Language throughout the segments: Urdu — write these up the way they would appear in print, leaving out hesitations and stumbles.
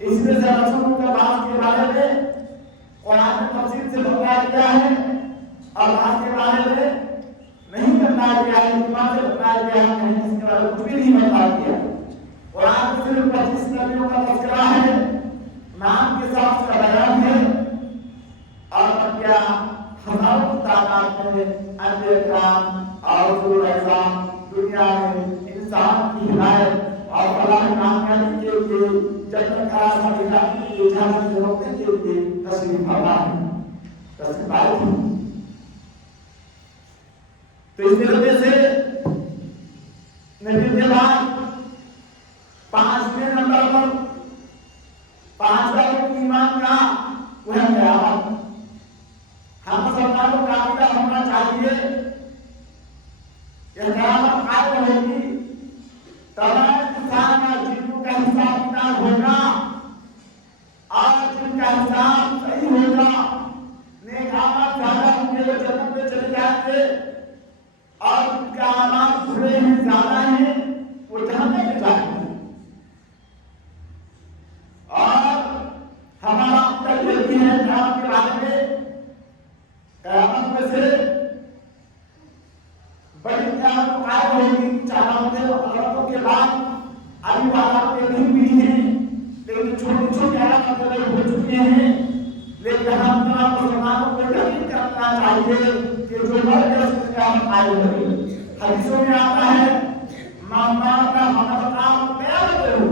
اس میں اور آج کے بارے میں نہیں بتایا گیا ہے، ایمان سے بتایا گیا ہے، اس کے بارے میں کچھ بھی نہیں بتایا گیا۔ قرآن میں صرف 25 نبیوں کا تذکرہ ہے، نام کے ساتھ اس کا بیان ہے، اور کیا ہزاروں کی تعداد میں انبیاء کرام اور رسول اعظام دنیا میں انسان کی ہدایت اور فلاح کامیابی کے لیے جنت کا راستہ دکھانے کے لیے جہنم سے روکنے کے لیے تشریف فرما ہے، تشریف آئے ہیں۔ تو اس وجہ سے نبی کے بعد 5ویں نمبر پر 5واں رکن ایمان کا وہ ہے قیامت۔ ہم مسلمانوں کا عقیدہ ہونا چاہیے کہ قیامت قائم ہوگی، تمام انسان اور جنوں کا حساب کتاب ہوگا، اور جن کا حساب صحیح ہوگا، نیک اعمال زیادہ ہوں گے وہ جنت میں چلے جائیں گے، اور جن کا اعمال برے ہیں زیادہ ہیں وہ جہنم میں جائیں گے۔ اور ہمارا عقیدہ یہ بھی ہے قیامت کے بارے میں، قیامت میں سے بڑی قیامت قائم ہوگی، علامتوں کے بعد ابھی وہ علامتیں نہیں ہوئی ہیں، لیکن چھوٹی چھوٹی علامتیں ہو چکی ہیں، لیکن ہم تمام مسلمانوں کو یقین کرنا چاہیے کہ جو مر گیا اس کی قیامت قائم ہوگی۔ حدیثوں میں آتا ہے من مات فقد قامت قیامتہ،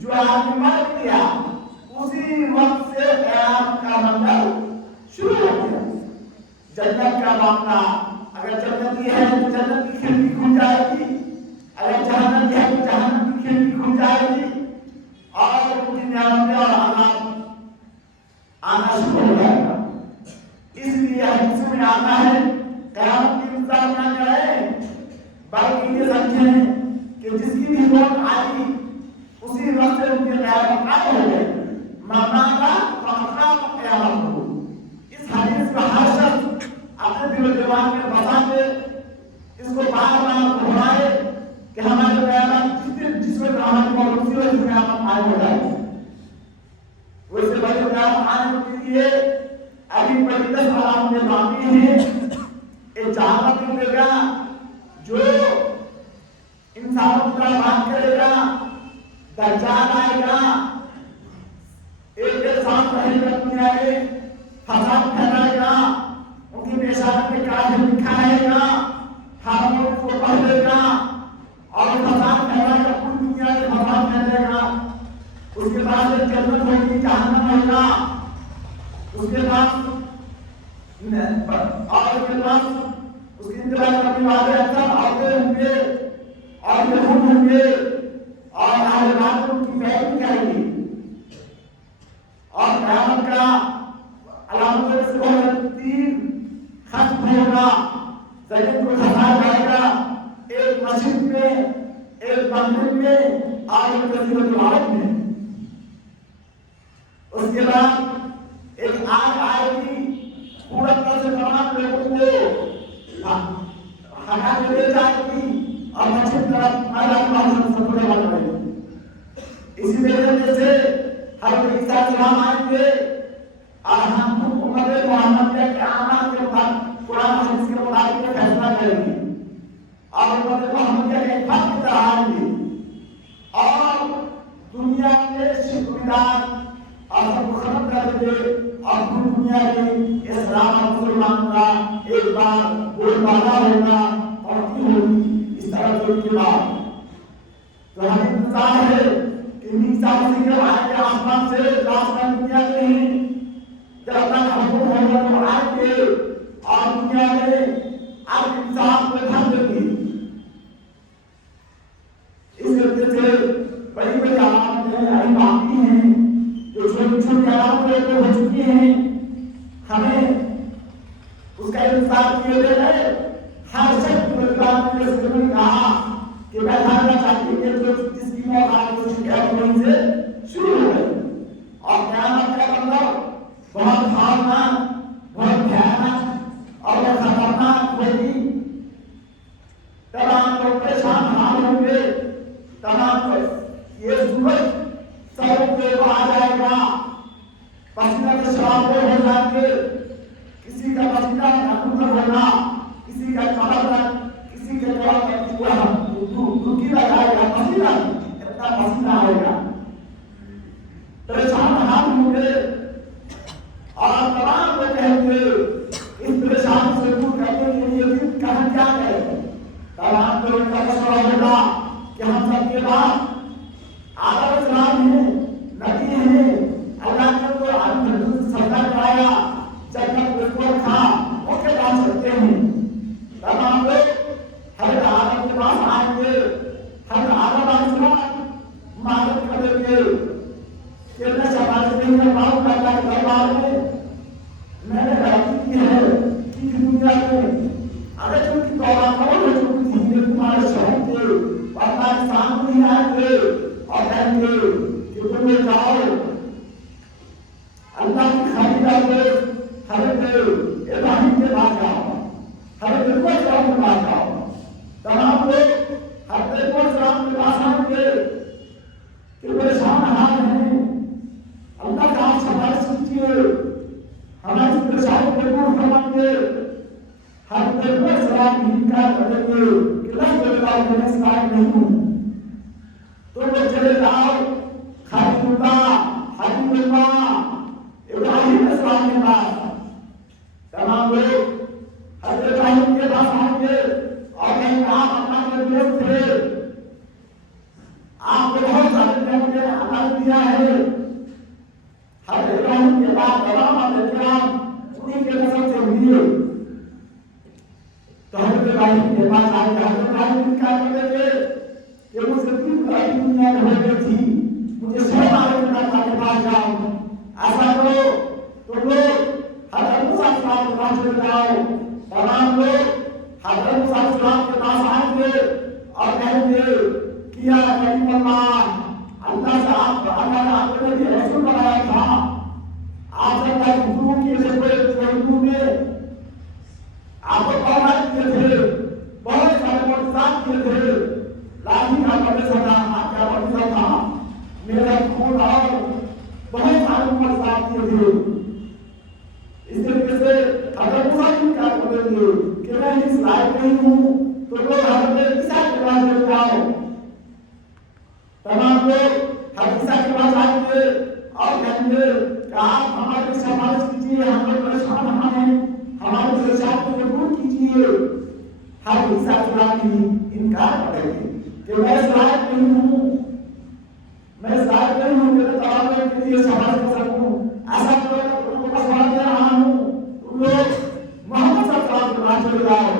جو آدمی مر گیا اسی وقت سے قیامت کا منظر شروع ہو گیا۔ جنت کا معاملہ، اگر جنتی ہے تو جنت کی کھڑکی کھل جائے گی، اگر جہنم ہے تو جہنم کی کھڑکی کھل جائے گی، اور کچھ نعمتیں اور عذاب آنا شروع ہو جائے گا۔ اس لیے حدیث میں آتا ہے قیامت کی انتظار نہ کریں، بلکہ یہ سمجھیں کہ جس کی بھی موت آئی اسی وقت سے ان کی قیامت قائم ہو گئی۔ مرنا کا قیامت ہو، اس حدیث کو ہر شخص اپنے دل و دماغ میں بسا کے اس کو بار بار دہرائے کہ ہمارے قیامت جس کو ہماری موت اسی وقت سے قیامت قائم ہو جائے گی۔ ویسے بڑی قیامت آنے کے لیے ابھی 10 علامتیں باقی ہیں۔ ایک جہالت ملے گا جو انسانوں کی طرح بات کرے گا، دجال آئے گا، ایک ساتھ رہے گا دنیا میں، فساد پھیلائے گا، ان کی پیشانی میں کاغذ دکھائے گا، حراموں کو پڑھ لے گا اور فساد پھیلائے گا، پوری دنیا میں فساد پھیلے گا۔ اس کے بعد جنت ہوگی، جہنم ہوگا، اس کے بعد اور اس کے بعد اس کی انتظار کرنے والے اکثر عورتیں ہوں گے اور یہود ہوں گے، اور اہل باطل ان کی پیروی کریں گی، اور قیامت کا علامت سے تین ختم ہوگا، زمین کو دھسایا جائے گا، ایک مسجد میں، ایک مندر میں اور ایک جزیرۃ العرب میں۔ اس کے بعد ایک آگ آئے گی، پورا طرح سے تمام لوگوں کو ہٹا کے لے جائے گی اور مسجد طرف سے پورے بن رہے گی۔ اسی وجہ سے حضرت عیسیٰ السلام آئیں گے اور ہم امت محمدیہ کے اعمال کے مطابق قرآن حدیث کے مطابق فیصلہ کریں گے، اور امت محمدیہ کے فرق کی طرح آئیں گے، اور دنیا میں شرک بدعت اور سب کو ختم کر دیں گے، اور پوری دنیا میں اسلام اور مسلمان کا ایک بار بول بالا ہوگا، ترقی ہوگی اس طرح کے بعد۔ تو ہمیں انتظار ہے کہ عیسیٰ مسیح کے آئے کے آسمان سے آسمان دنیا میں ہی جب تک حکم ہوگا تو آئیں گے، اور دنیا میں اب انسان کو دھر دیں گے۔ اس وجہ سے بڑی بڑی علامتیں ابھی باقی ہیں، جو چھوٹی چھوٹی علامتیں ہو چکی ہیں، ہمیں اس کا انتظار کیے گئے۔ ہر شخص نے کہا کہ میں جاننا چاہتی ہوں کہ جس کی موت آئی اس کی قیامت سے شروع ہو گئی، اور قیامت کا مطلب بہت خطرناک، بہت بھیانک اور بہت خطرناک ہوگی۔ تمام لوگ پریشان حال ہوں گے، تمام یہ سورج سر پہ آ جائے گا، پسینہ سے شراب ہو جائیں گے، کسی کا پسینہ نکل ہوگا، گے اور تمام کو کہیں گے اس پریشانی سے دور کرنے کے لیے کہ ہم کیا کریں. تمام لوگوں کا مشورہ ہوگا کہ ہم سب کے بعد آدم اسلام ہیں، نبی ہیں، اللہ نے کو آدم سے سجدہ کرایا، جنت میں کو رکھا، ان کے پاس چلتے ہیں. تمام لوگ حضرت آدم کے پاس آئیں گے. حضرت آدم علیہ السلام معلوم کریں گے کہ میں شفاعت نہیں کر پاؤں گا اللہ کے دربار میں نے غلطی کی ہے کہ دنیا میں اگر تم کی توبہ کرو تو تم کی تمہارے شہر کے اللہ کے سامنے نہیں آئیں گے اور کہیں گے کہ تم جاؤ اللہ کی خریدار کو حضرت ابراہیم کے پاس جاؤ، حضرت ابراہیم کے پاس جاؤ. تمام لوگ حضرت ابراہیم کے پاس آئیں گے کہ پریشان حال ہیں، اللہ کا آپ سفارش کیجیے، ہماری پریشانی کو دور فرمائیے. حضرت ابراہیم انکار کریں گے کہ میں اس لائق نہیں ہوں. تو وہ چلے جاؤ خلیل اللہ حبیب اللہ ابراہیم علیہ السلام کے پاس. تمام لوگ حضرت ابراہیم کے پاس آئیں گے اور کہیں گے آپ اللہ کے دوست تھے، آپ کو بہت سارے لوگوں نے عطا دیا ہے. حضرت ابراہیم کے بعد تمام انبیاء انہیں کے نسل سے ہوئے. تو حضرت ابراہیم کے پاس آئے گا. حضرت ابراہیم انکار کرتے تھے کہ مجھ سے تین بڑی دنیا میں ہو گئی تھی، مجھے سو مارے کے اللہ کے پاس جاؤ. ایسا کرو تو لوگ حضرت موسیٰ علیہ السلام کے پاس چلے جاؤ. تمام لوگ حضرت موسیٰ علیہ السلام کے پاس آئیں گے اور کہیں گے کہ یا کریم اللہ سے آپ اللہ نے آپ کو یہ رسول بنایا تھا، آپ نے اللہ کی حضور کے لیے کوئی میں آپ کو قومات کیے تھے، بہت سارے معجزات کیے تھے. لاٹھی کا معجزہ تھا، ہاتھ کا معجزہ تھا، میرا خون اور بہت سارے معجزات کیے تھے. اس طریقے سے اگر موسیٰ کیا کریں گے کہ میں اس لائق نہیں ہوں تو لوگ حضرت عیسیٰ کے پاس چلے جاؤ. تمام لوگ حضرت عیسیٰ کے پاس آئیں گے اور کہیں گے کہ آپ ہماری سفارش کیجیے، ہم لوگ پریشان ہیں، ہماری پریشانی کو دور کیجیے. حضرت عیسیٰ کے بعد انکار کریں گے کہ میں اس لائق نہیں ہوں، میں اس لائق نہیں ہوں کہ تمام لوگوں کے لیے سفارش کر سکوں. ایسا کرو کہ تم کو مشورہ دے رہا ہوں، تم لوگ محمد صلی اللہ علیہ وسلم کے پاس چلے جاؤ.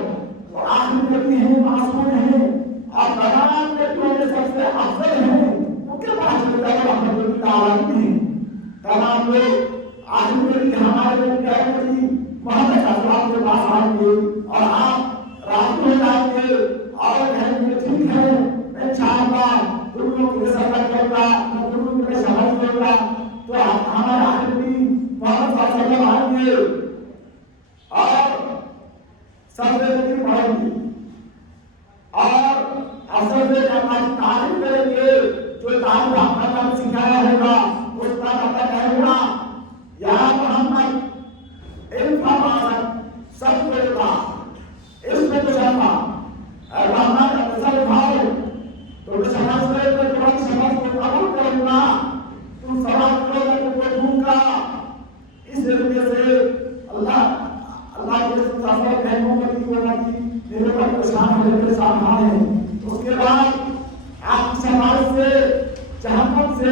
وہ آخری نبی ہیں، معصوم ہیں اور تمام نبیوں میں سب سے افضل ہیں، ان کے پاس چلے جاؤ. رحمت اللہ ہیں. تمام لوگ آخری نبی ہمارے نبی محمد صلی اللہ علیہ وسلم کے پاس آئیں گے اور آپ راضی ہو جائیں گے اور کہیں گے ٹھیک ہے میں چاہوں گا تم لوگ کے سفر کروں گا، میں تم لوگ کے شہر کروں گا. تو ہمارے آخری محمد صلی اللہ علیہ وسلم آئیں گے اور سب سے پڑھیں گے اور اصل میں ہماری تعریف کریں گے. جو تعریف آپ نے سکھایا ہوگا اس کا پتہ کہے گا یا محمد علم فرمانا سب کو دیتا اس میں تو جانا اے محمد اصل بھاؤ تو سمجھ لے تو تمہاری سمجھ کو قبول کروں گا، تم سوال کرو میں تم کو دوں گا. اس طریقے سے اللہ کے ساتھ بہنوں کو بھی ہونا کہ میرے پر پریشان ہونے کے ساتھ ہیں. اس کے بعد آپ کی سماج سے جہنم سے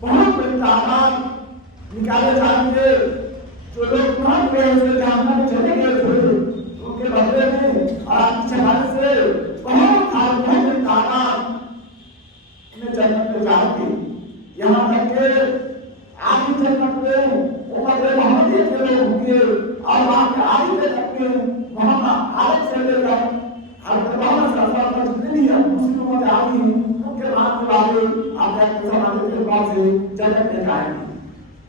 بہت بڑی تعداد نکالے جائیں گے. جو لوگ بہت بڑے سے جہنم میں چلے گئے تھے ان کے بدلے میں اور آپ کی سماج سے بہت بڑی تعداد انہیں جنت میں جائیں گے. یہاں تک کہ آخری جنت میں امت محمدیہ کے لوگ ہوں گے اور وہاں کے آخری تک میں محمد عالم سے لے کر حضرت محمد صلی اللہ علیہ وسلم جتنے بھی مسلموں کے آگے ہیں ان کے بعد والے آپ کے زمانے کے بعد سے جنت میں جائیں گے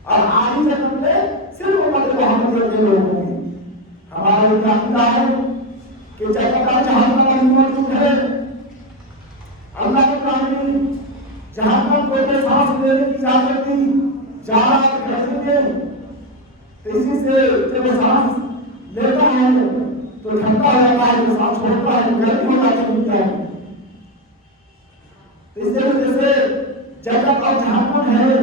اور آخری جنت میں صرف امت محمدیہ کے لوگ ہوں گے. ہمارا یہ عقیدہ ہے کہ جنت کا جہنم موجود ہے. اللہ کے قانون جہنم کو بے سانس لینے کی اجازت دی جہاں رکھیں گے. اسی سے جب سانس لیتا ہے تو ٹھنڈا ہو جاتا ہے، جو سانس چھوڑتا ہے گرمی ہو جاتی ہے. اس وجہ سے جنت اور جہنم ہے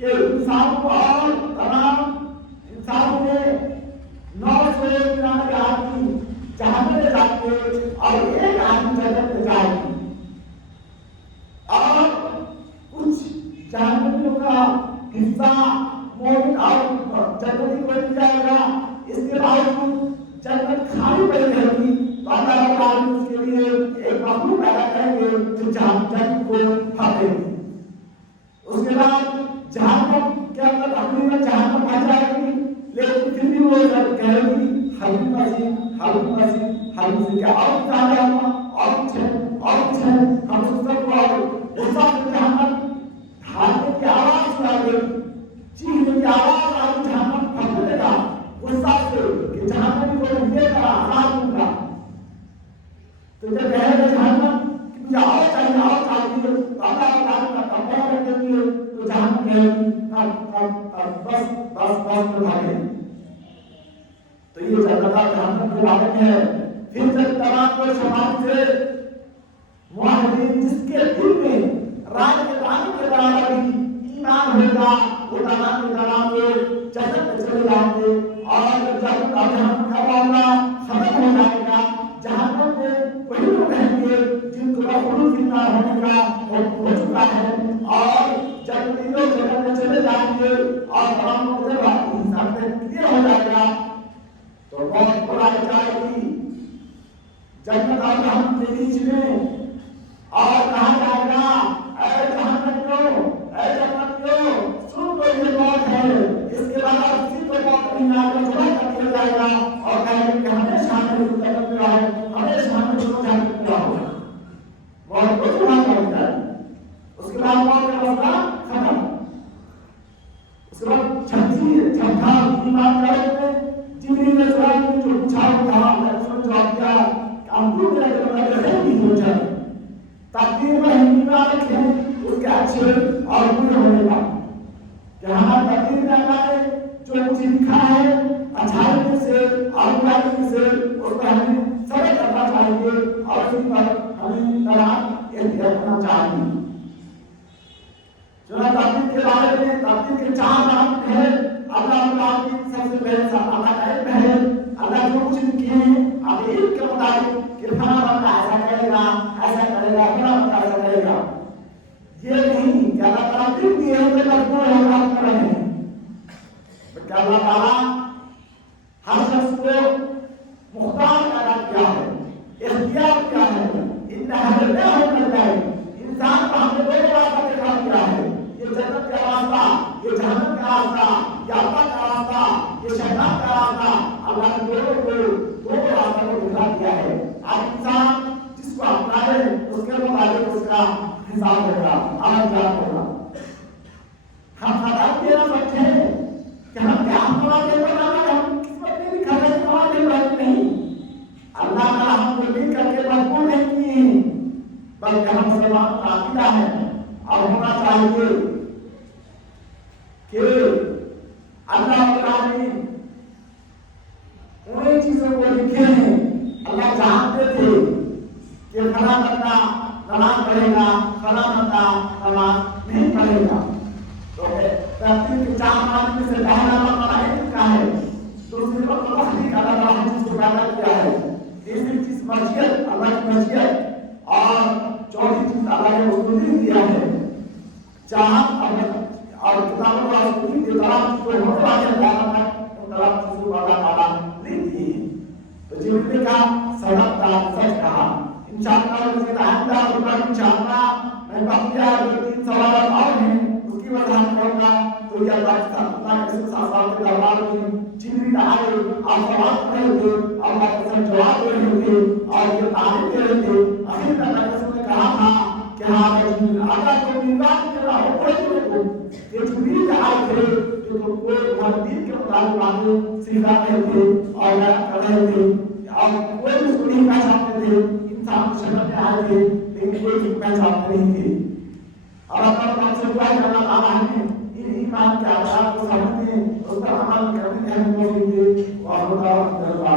کہ انسان کو اور تمام انسانوں میں 999 آدمی جہنم میں جاتے اور ایک آدمی جنت میں جائے گی، اور کچھ جہنمیوں کا حصہ مومن اور جنتی کو مل جائے گا، اس کے باوجود جنت خالی پڑی رہے گی تو اللہ تعالیٰ اس کے لیے ایک مخلوق پیدا کریں گے جو جنت کو بھر دے گی۔ اس کے بعد جہنم کے اندر اپنی میں جہنم آ جائے گی، لیکن پھر بھی وہ کہے گی حبیب مسیح حبیب مسیح حبیب مسیح، کیا اور زیادہ اور کچھ ہے اور کچھ ہے، ہم اس سب کو اور غصہ سے جہنم ڈھالنے کی آواز سنا دے گی، چیخنے کی آواز آگے جہنم پھنسنے گا غصہ سے کہ جہنم کو یہ کرا آزاد دوں گا۔ تو جب کہے گا جہنم کہ مجھے اور چاہیے اور چاہیے تو اللہ تعالیٰ کا تقویٰ کرنے کے لیے تو جہنم کہے گی بس بس بس تو بھاگے۔ تو یہ جنت اور جہنم کے بارے میں ہے۔ پھر جب تمام کو شمال سے معاہدین جس کے دل میں رائے کے پانی کے برابر بھی ایمان ہوگا وہ تمام کے تمام جنت میں چلے جائیں گے، اور جب جنت اور جہنم کا معاملہ ختم ہو جائے گا جہنم میں وہی لوگ رہیں گے جن کو خلود فی النار ہونے کا ہو چکا ہے، اور جب تینوں جنت میں چلے جائیں گے اور تمام کو جب حساب سے کلیئر ہو جائے گا تو بہت بڑھائی جائے گی جنت اور جہنم کے بیچ میں، اور کہا جائے گا اے جہنمیوں اے جنتیوں سن لو یہ موت ہے، اس کے بعد کسی کو موت نہیں آئے گا، جدا کر دیا جائے گا اور کہیں گے کہ ہمیشہ ہمیں جنت میں رہو، ہمیشہ ہمیں جنت میں رہو۔ موت کو جدا کر دیا جائے، اس کے بعد موت کا مسئلہ ختم۔ اس کے بعد چھٹا ایمان کرنے میں جبریل علیہ السلام نے جو پوچھا تھا اس نے جواب دیا کہ انگور میرا جنت میں رہے نہیں ہو جائے، تقدیر میں ایمان رکھیں اس کے اچھے اور برے ہونے کا، کہ ہمارا تقدیر میں اللہ نے جو مجھے لکھا ہے اچھائی میں سے اور برائی میں سے اس پر ہمیں صبر کرنا چاہیے اور اس پر ہمیں طلاق اختیار کرنا چاہیے۔ چنانچہ تقدیر کے بارے میں تقدیر کے 4 نام ہیں۔ اللہ تعالیٰ کی سب سے پہلے اللہ کا علم ہے، اللہ جو کچھ لکھے ہیں اب علم کے مطابق کہ فلاں بندہ ایسا کرے گا ایسا کرے گا فلاں بندہ ایسا کرے گا، یہ نہیں کہ اللہ تعالیٰ علم دیے ہیں کہ مجبور ہے کام کر رہے ہیں، بلکہ اللہ تعالیٰ ہر شخص کو مختار پیدا کیا ہے، اختیار کیا ہے، انتہا کرتا ہے انسان کو ہم نے 2 راستہ دکھا دیا ہے، یہ جنت کا راستہ یہ جہنم کا راستہ، یہ اللہ کا راستہ یہ شیطان کا راستہ، اللہ نے دونوں راستوں کو دکھا دیا ہے۔ اب انسان جس کو اپنائے اس کے مطابق اس کا حساب ہوگا، عمل ہوگا۔ ہم خطاب دینا سمجھیں کہ ہم کیا ہمارے ہم قسمت میں بھی کھڑے ہمارے بات نہیں، اللہ تعالیٰ ہم کو لکھ کر کے مجبور نہیں کی، بلکہ ہم مسلمان کا عقیدہ ہے اور ہونا چاہیے کہ اللہ تعالیٰ نے انہیں چیزوں کو لکھے ہیں۔ اللہ چاہتے تھے کہ فلاں بندہ نماز پڑھے گا فلاں بندہ نماز نہیں پڑھے گا، تو ترتیب کے 4 نام میں سے پہلا نام علم کا ہے، دوسری پر تخلیق اللہ تعالیٰ نے جس کو پیدا کیا ہے، تیسری چیز مشیت اللہ کی مشیت، اور چوتھی چیز اللہ نے اس کو لکھ دیا ہے۔ چاہت اور کتابوں کا رسول کی طرف جو ہونے والے اللہ چیزوں کو اللہ تعالیٰ لکھ دی ہے۔ تو جبریل کا سبق تھا سچ کہا، انشاءاللہ میں بقیہ جو 3 سوالات اور ہیں اس کی وضاحت کروں گا۔ تو یہ اللہ کے ساتھ کے دربار میں جبریل آئے اور سوال کر رہے تھے اور اللہ کے ساتھ جواب دے رہے تھے اور یہ تعلیم دے رہے تھے۔ آخر میں اللہ کے رسول نے کہا تھا کہ ہاں جبریل آقا کو میقات کے راہ پر یہ جبریل آئے تھے جو تم کو دین کے مطابق باتیں سکھا رہے تھے اور بیان کر رہے تھے، اور کوئی اس کو نہیں پہچانتے تھے، انسان کی شکل میں آئے تھے لیکن کوئی اس کو پہچانتے نہیں تھے۔ اور اللہ سے دعا ہے کہ اللہ تعالیٰ ہمیں ان ایمان کے آداب کو سمجھنے اس پر عمل کرنے کی ہمیں توفیق دے، اور خدا